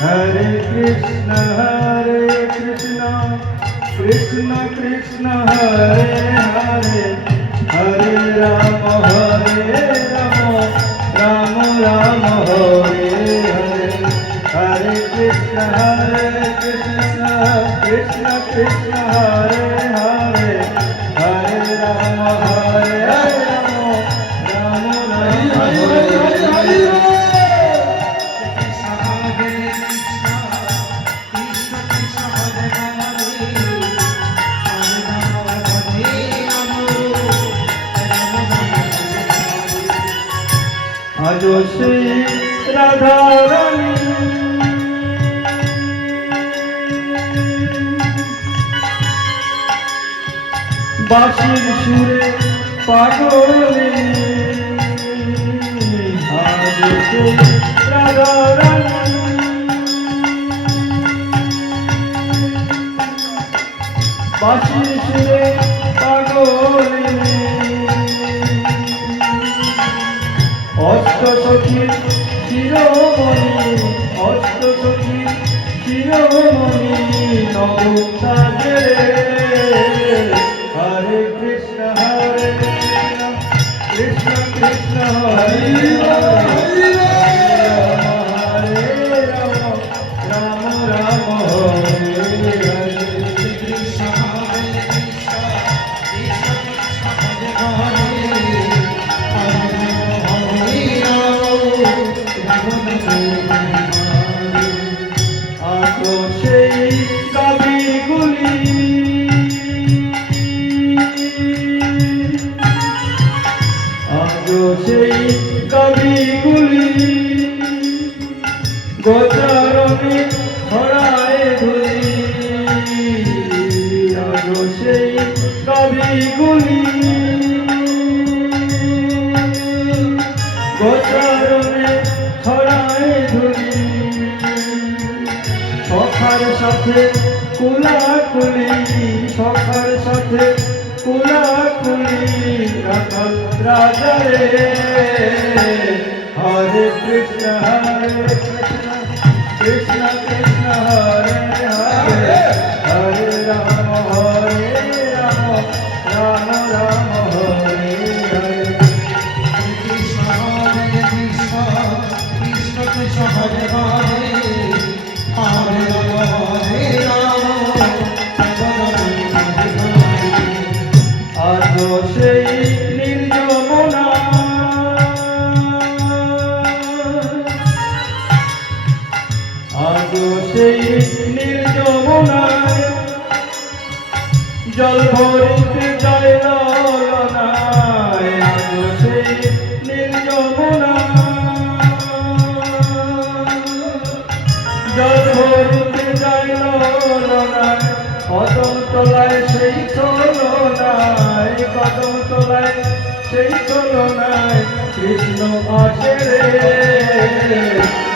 Hare Krishna, Krishna Krishna, Hare Hare, Hare Rama, Rama Rama, Hare Hare. Hare Krishna, Krishna Krishna, Hare Hare, Hare Rama, Rama Rama, Hare Hare. আজো সেই রাধা রানী বাঁশির সুরে পাগলে, আজো সেই রাধা রানী বাঁশির সুরে পাগলে, অষ্টসখী শিরোমণি, অষ্টসখী শিরোমণি নবসাজে। হরে কৃষ্ণ কৃষ্ণ কৃষ্ণ, হরে হরে, হরে রাম রাম রাম, হরে হরে। আজো সেই কবিগুলি, আজো সেই কবিগুলি গোচরণে ছড়ায় ধুলি, আজো সেই কবিগুলি গোচরণে ছড়ায় ধুলি। সখার সাথে কুলাকুলি, সখার সাথে কুলাকুলি, রাখাল রাজারে। হরে কৃষ্ণ কৃষ্ণ কৃষ্ণ, হরে হরে, হরে রাম রাম রাম, হরে হরে। কৃষ্ণ কৃষ্ণ কৃষ্ণ, হরে হরে, হরে রাম, আজো সেই নির্জমনা, আজো সেই নির্জমনায় জল ভরিতে যায় ললনায়, আজো সেই নির্জমনায় জল ভরিতে যায় ললনায়। কদম তলায় সেই চলনায়, কদম তলায় সেই চলনায় কৃষ্ণ আসে রে।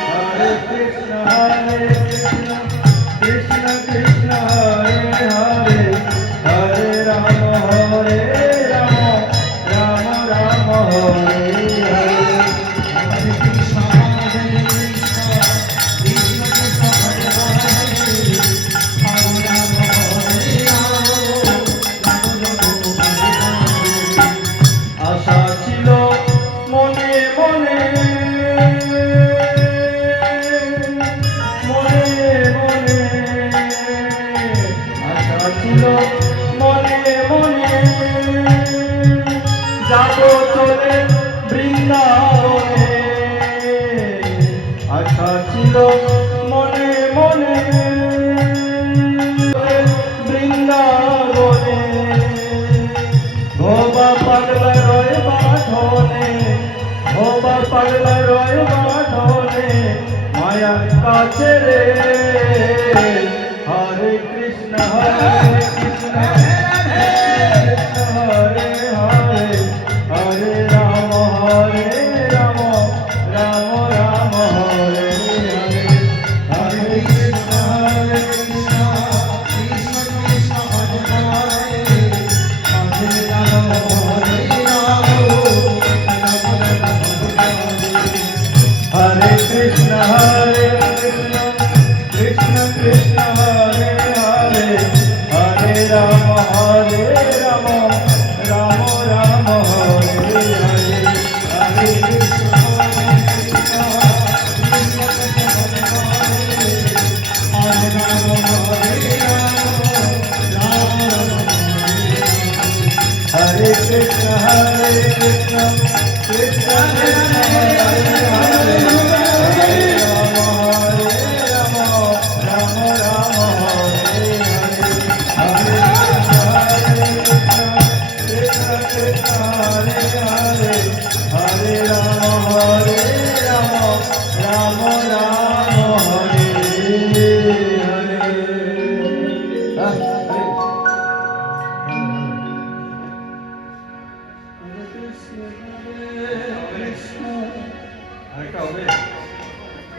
হরে কৃষ্ণ কৃষ্ণ কৃষ্ণ, হরে হরে, হরে রাম রাম রাম, হরে হরে। হরে কৃষ্ণ কৃষ্ণ কৃষ্ণ, হরে হরে, হরে রাম, আশা ছিল মনে মনে, মনে মনে, আশা ছিল মনে মনে, যাব চলে বৃন্দাবনে। আশা ছিল মনে মনে, বৃন্দাবনে। ভোবা পাগলা রয় বাঁধনে, ভোবা পাগলা রয় বাঁধনে, মায়ার কাছে রে। হরে কৃষ্ণ কৃষ্ণ কৃষ্ণ, হরে হরে, হরে রাম রাম রাম, হরে হরে। হরে কৃষ্ণ কৃষ্ণ কৃষ্ণ কৃষ্ণ, হরে হরে, হরে রাম, হরে রাম, রাম রাম, হরে হরে। হরে কৃষ্ণ কৃষ্ণ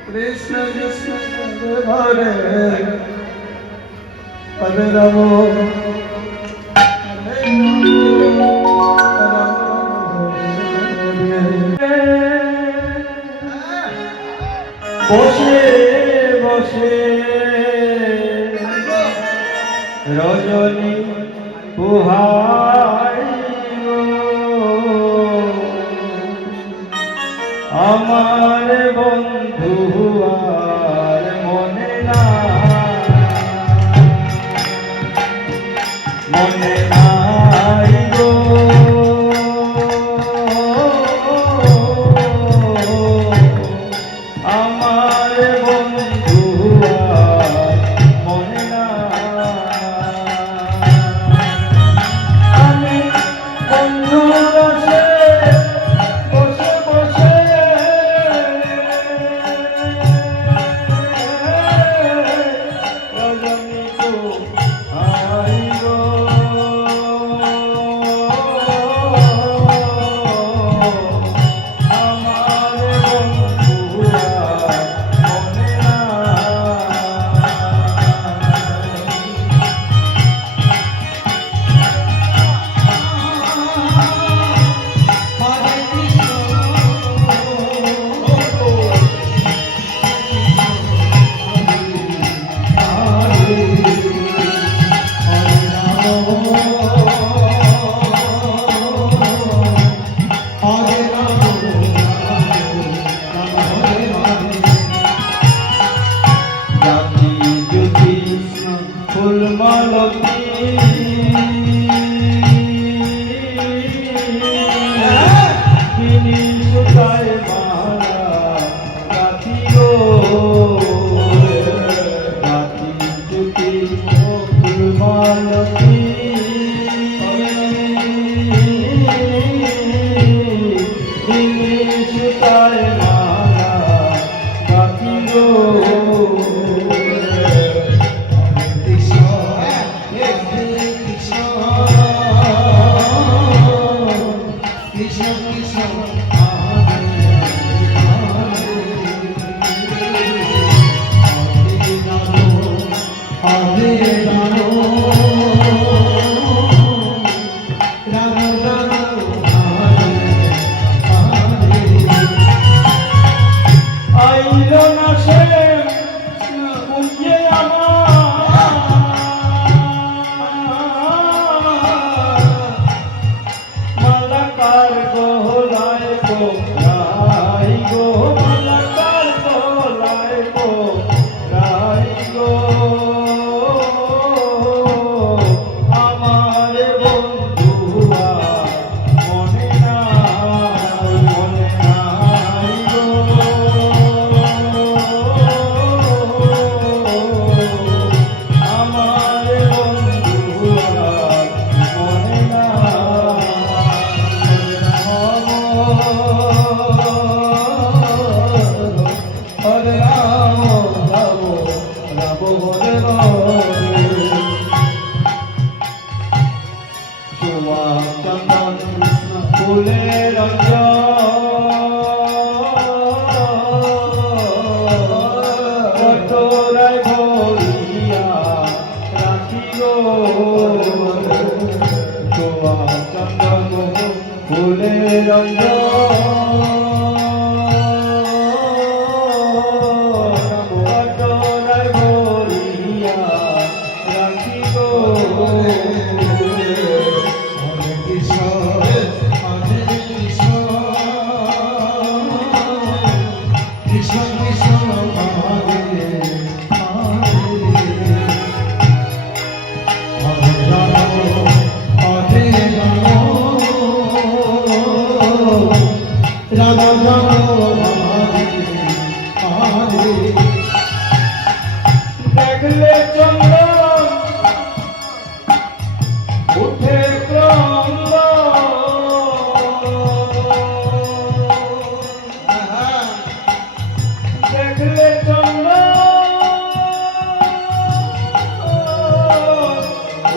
কৃষ্ণ কৃষ্ণ হরে হরে রাম বসে বসে রজনী পুহাই আমার বন্ধু আর মনে না মনে নাই গো আমার বন্ধু আর মনে না আমি বন্ধু বসে বসে বসে রজনী তো আই গো আমার বন্ধু আর মনে না হরে কৃষ্ণ জাতি জ্যোতি ফুলমালতী তিনি সুতায় মালা রাতি গো জাতি জ্যোতি ফুলমালতী তিনি সুতায় মালা রাতি গো কৃষ্ণ কৃষ্ণ হরে রাম রাম রাম হরে হরে আইল না সে পুজে আমার মালাকার গোলায় গোলাই গো মালাকার গোলায় গোলাই গো আমার বন্ধু আর মনে নাই মনে নাই গো আমার বন্ধু আর মনে নাই হরে রাম রাম রাম হরে হরে সোয়া চন্দন কৃষ্ণ ফুলের কটোরায় ভরিয়া রাখি গো সোয়া চন্দন ফুলের কটোরায় ভরিয়া রাখি গো হরে কৃষ্ণ হরে কৃষ্ণ কৃষ্ণ কৃষ্ণ হরে হরে হরে রাম হরে রাম রাম রাম হরে হরে দেখলে চন্দন উঠে ক্রন্দ দেখলে চন্দন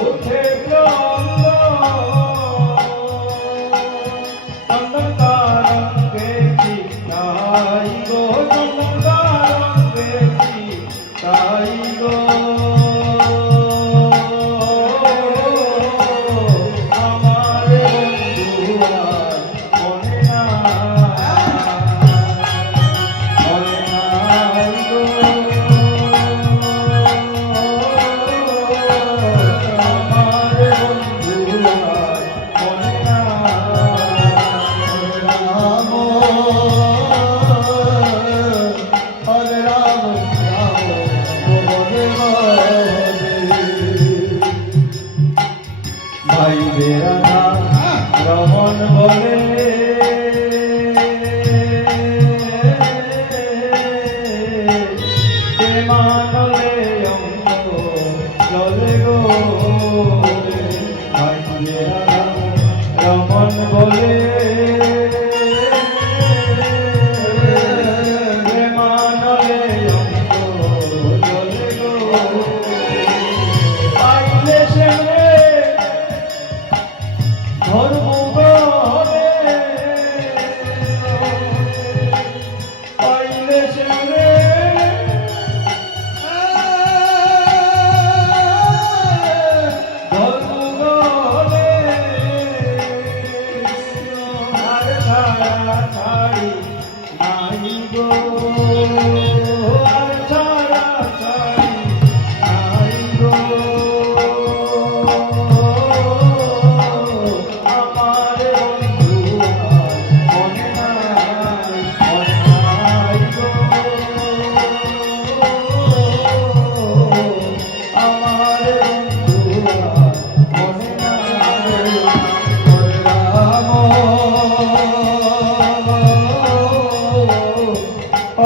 উঠে ক্রন্দ চন্দন তারঙ্গে চিত্তাই গো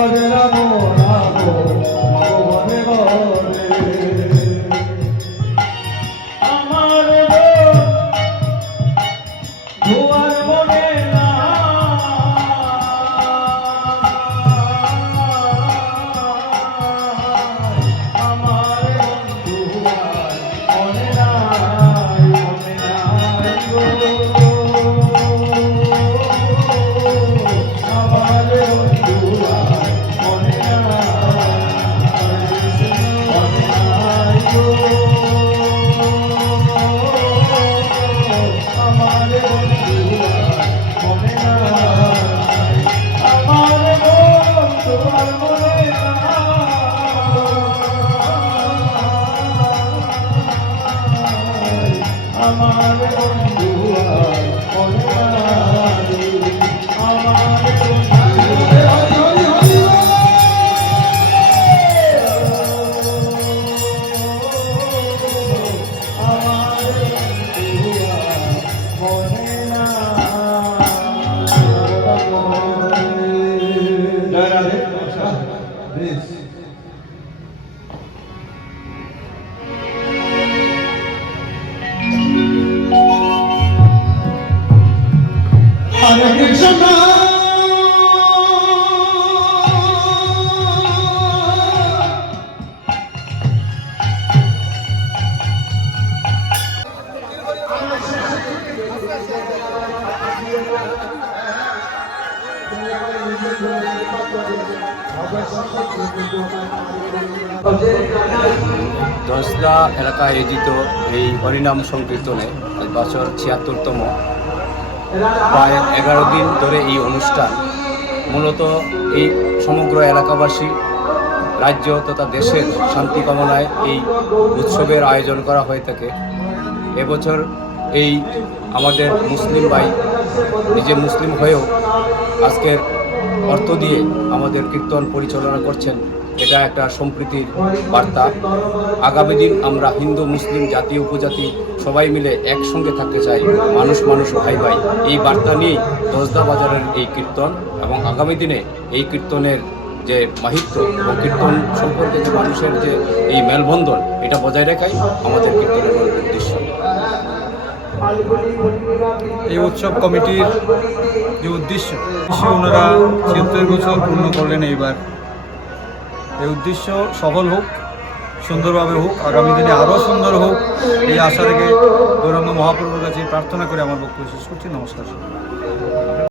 আরে রাম রাম বলে বলে আমার দুয়ার মনে না আমার দুয়ার মনে নাই গো আমার দুয়ার মনে নাই গো আমার আমার বন্ধু আর মনে নাই আমার জয় রাধে বেশ হরে কৃষ্ণ দশদা এলাকায় আয়োজিত এই হরিনাম সংকীর্তনে এই বছর ৭৬তম প্রায় ১১ দিন ধরে এই অনুষ্ঠান মূলত এই সমগ্র এলাকাবাসী রাজ্য তথা দেশের শান্তি কামনায় এই উৎসবের আয়োজন করা হয়ে থাকে। এবছর এই আমাদের মুসলিম ভাই নিজে মুসলিম হয়েও আজকের অর্থ দিয়ে আমাদের কীর্তন পরিচালনা করছেন। এটা একটা সম্প্রীতির বার্তা। আগামী দিন আমরা হিন্দু মুসলিম জাতি উপজাতি সবাই মিলে একসঙ্গে থাকতে চাই, মানুষ মানুষ ভাই ভাই, এই বার্তা নিয়েই দশদা বাজারের এই কীর্তন এবং আগামী দিনে এই কীর্তনের যে মাহিত্য এবং কীর্তন সম্পর্কে যে মানুষের যে এই মেলবন্ধন এটা বজায় রাখাই আমাদের কীর্তনের মূল উদ্দেশ্য। এই উৎসব কমিটির যে উদ্দেশ্য ওনারা ৭৬ বছর পূর্ণ করলেন এইবার। এই উদ্দেশ্য সফল হোক, সুন্দরভাবে হোক, আগামী দিনে আরও সুন্দর হোক, এই আশা রেখে গৌরাঙ্গ মহাপ্রভুর কাছে প্রার্থনা করে আমার বক্তব্য শেষ করছি। নমস্কার।